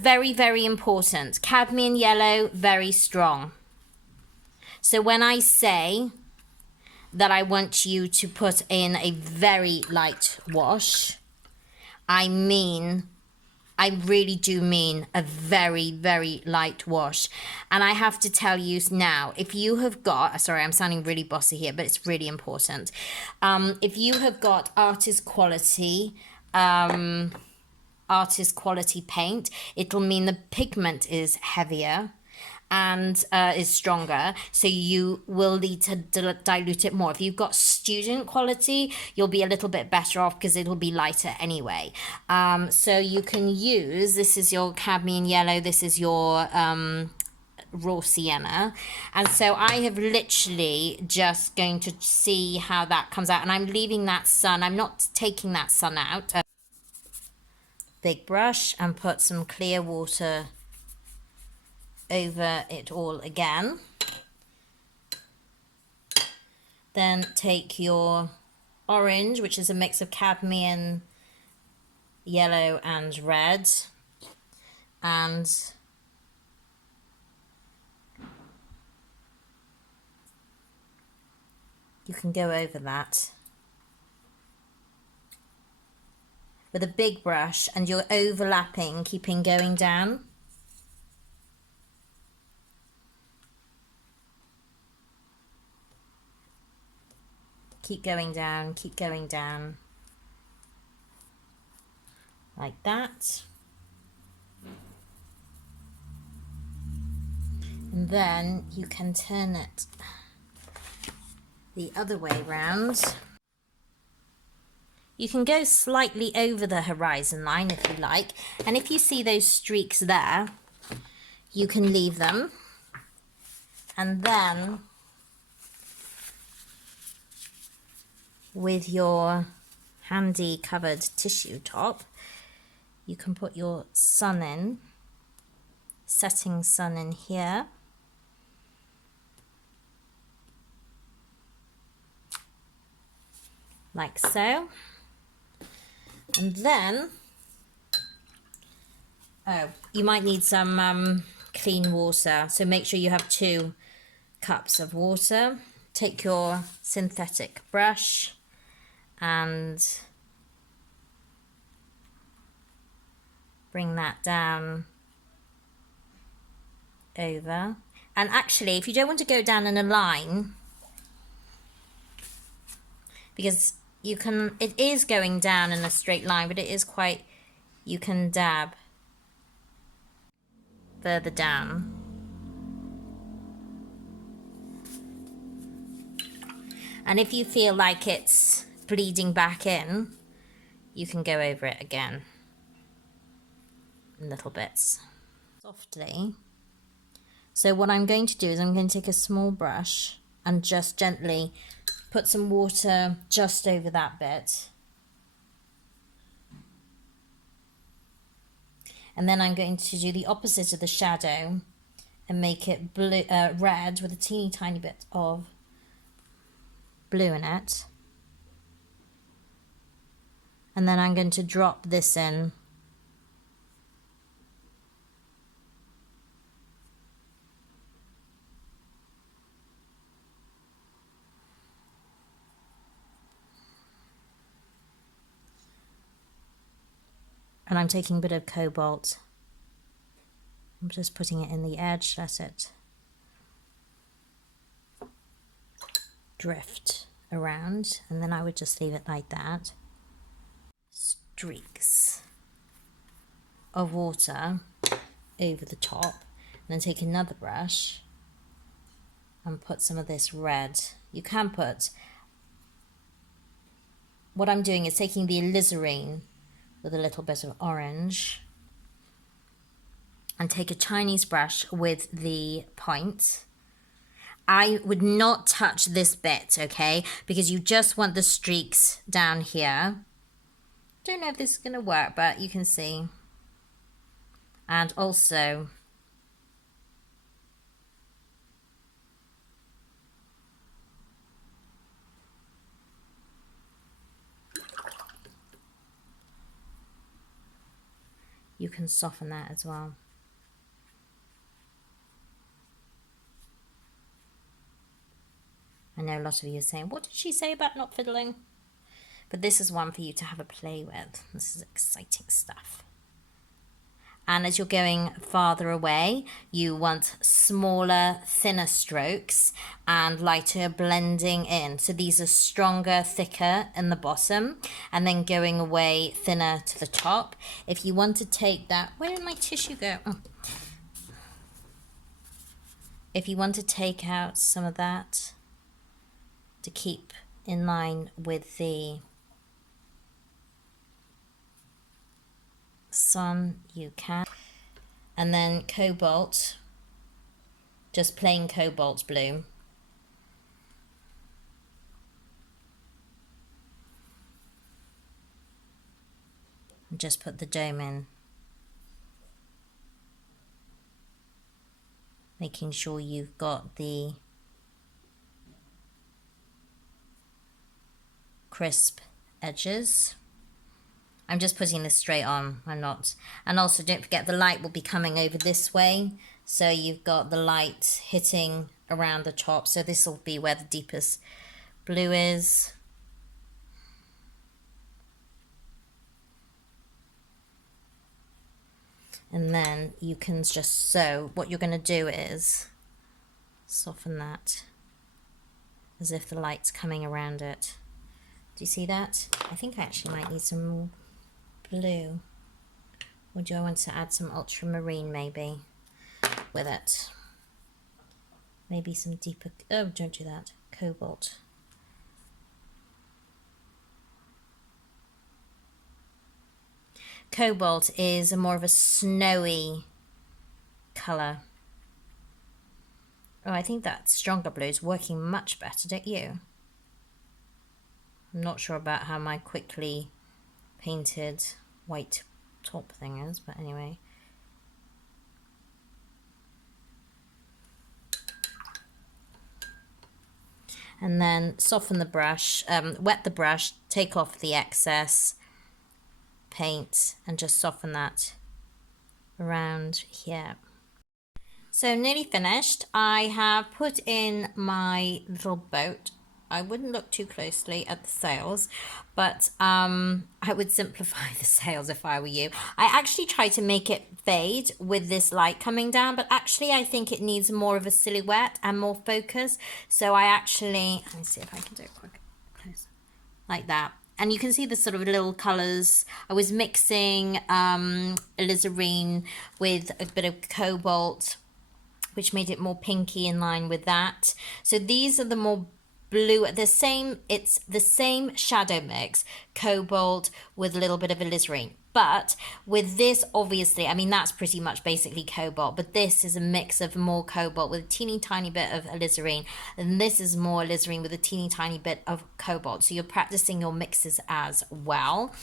Very, very important. Cadmium yellow, very strong. So when I say that I want you to put in a very light wash, I really do mean a very, very light wash. And I have to tell you now, if you have got, sorry, I'm sounding really bossy here, but it's really important. If you have got artist quality paint, it'll mean the pigment is heavier and is stronger, so you will need to dilute it more. If you've got student quality, you'll be a little bit better off because it'll be lighter anyway. So you can use, this is your cadmium yellow, this is your raw sienna, and so I have literally just going to see how that comes out, and I'm leaving that sun, I'm not taking that sun out. Big brush and put some clear water over it all again. Then take your orange, which is a mix of cadmium, yellow and red, and you can go over that with a big brush, and you're overlapping, keeping going down. Keep going down, like that. And then you can turn it the other way round. You can go slightly over the horizon line if you like, and if you see those streaks there, you can leave them, and then with your handy covered tissue top, you can put your sun in, setting sun in here. Like so. And then, you might need some clean water, so make sure you have 2 cups of water. Take your synthetic brush and bring that down over. And actually, if you don't want to go down in a line, because you can, it is going down in a straight line, but it is quite, you can dab further down. And if you feel like it's bleeding back in, you can go over it again in little bits, softly. So what I'm going to do is I'm going to take a small brush and just gently put some water just over that bit. And then I'm going to do the opposite of the shadow and make it blue, red with a teeny tiny bit of blue in it. And then I'm going to drop this in. And I'm taking a bit of cobalt. I'm just putting it in the edge, let it drift around, and then I would just leave it like that. Streaks of water over the top, and then take another brush and put some of this red. You can put, what I'm doing is taking the alizarin with a little bit of orange, and take a Chinese brush with the point. I would not touch this bit, okay, because you just want the streaks down here. Don't know if this is going to work, but you can see. And also you can can soften that as well. I know a lot of you are saying, what did she say about not fiddling? But this is one for you to have a play with. This is exciting stuff. And as you're going farther away, you want smaller, thinner strokes and lighter blending in. So these are stronger, thicker in the bottom, and then going away thinner to the top. If you want to take that, where did my tissue go? Oh. If you want to take out some of that to keep in line with the sun, you can. And then cobalt, just plain cobalt blue. And just put the dome in, making sure you've got the crisp edges. I'm just putting this straight on, I'm not. And also don't forget the light will be coming over this way. So you've got the light hitting around the top. So this will be where the deepest blue is. And then you can just sew. What you're going to do is soften that as if the light's coming around it. Do you see that? I think I actually might need some more blue. Or do I want to add some ultramarine maybe with it? Maybe some deeper, oh, don't do that, cobalt. Cobalt is more of a snowy colour. Oh, I think that stronger blue is working much better, don't you? I'm not sure about how my quickly painted white top thing is, but anyway. And then soften the brush, wet the brush, take off the excess paint and just soften that around here. So nearly finished. I have put in my little boat. I wouldn't look too closely at the sails, but I would simplify the sails if I were you. I actually tried to make it fade with this light coming down, but actually I think it needs more of a silhouette and more focus. So I actually, let me see if I can do it quick, close, like that. And you can see the sort of little colours. I was mixing alizarin with a bit of cobalt, which made it more pinky in line with that. So these are the more blue, it's the same shadow mix, cobalt with a little bit of alizarin. But with this, obviously, I mean, that's pretty much basically cobalt, but this is a mix of more cobalt with a teeny tiny bit of alizarin, and this is more alizarin with a teeny tiny bit of cobalt. So you're practicing your mixes as well.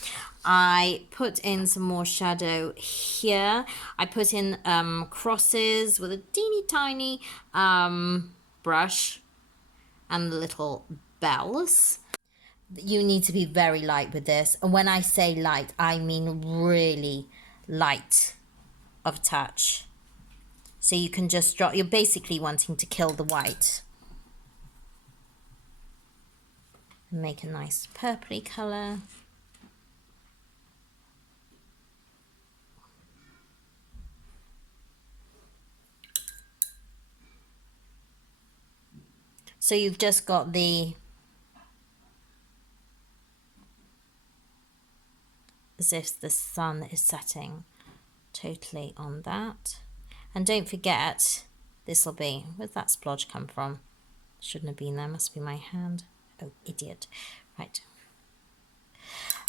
I put in some more shadow here. I put in crosses with a teeny tiny brush and the little bells. You need to be very light with this. And when I say light, I mean really light of touch. So you can just drop, you're basically wanting to kill the white. And make a nice purpley colour. So you've just got the, as if the sun is setting totally on that. And don't forget, this will be, where's that splodge come from? Shouldn't have been there, must be my hand. Oh, idiot. Right.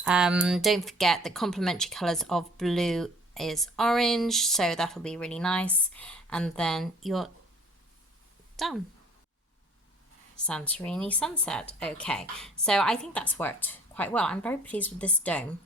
Don't forget the complementary colours of blue is orange, so that'll be really nice. And then you're done. Santorini sunset. Okay, so I think that's worked quite well. I'm very pleased with this dome.